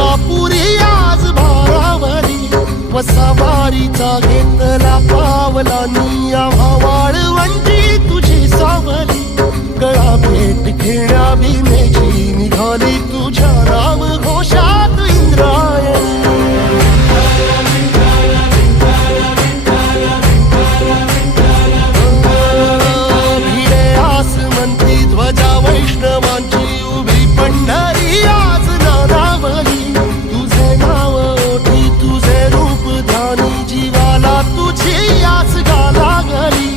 तुळजापुरी आज भारावरी वसावारीचा घेतला पावला निया वाळवंटी तुझी सावली गळा भेट घेण्या भीमेची निघाली तुझ्या राम घोषात इंद्रायणी भिडे आसमंती ध्वजा वैष्णवांची उभी पंढरी आज नारावली तुझे नाव ओठी तुझे रूप ध्यानी जीवाला तुझी आस गाला गली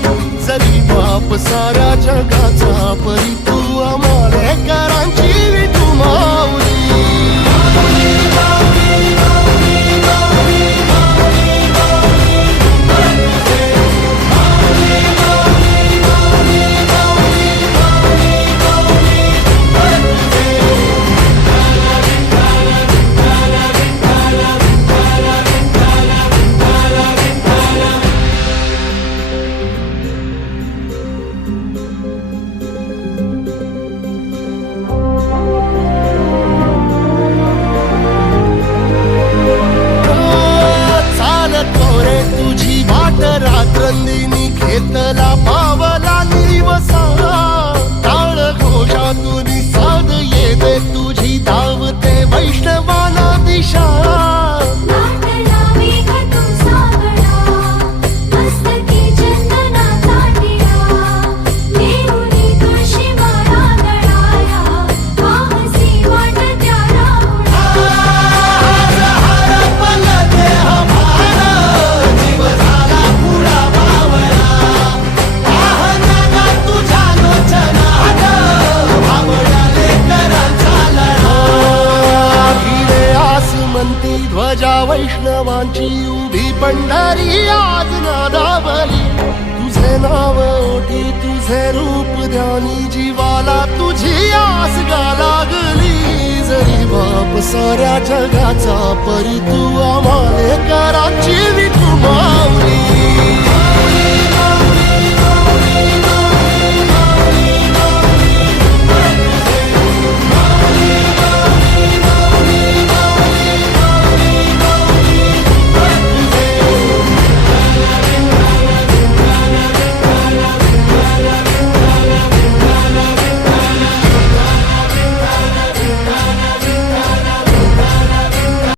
जरी बाप साऱ्या जगाचा परी तू आमालेकरांची विठू माऊली रात्रंदिनी घेतला पावला निवसा टाळ घोषातून साध येते तुझी धावते वैष्णवाला दिशा ध्वजा वैष्णवांची उभी पंढरी आज नादावली तुझे नाव ओठी तुझे रूप ध्यानी जीवाला तुझी आस गा लागली जरी बाप साऱ्या जगाचा परी तू आमालेकरांची विठू माऊली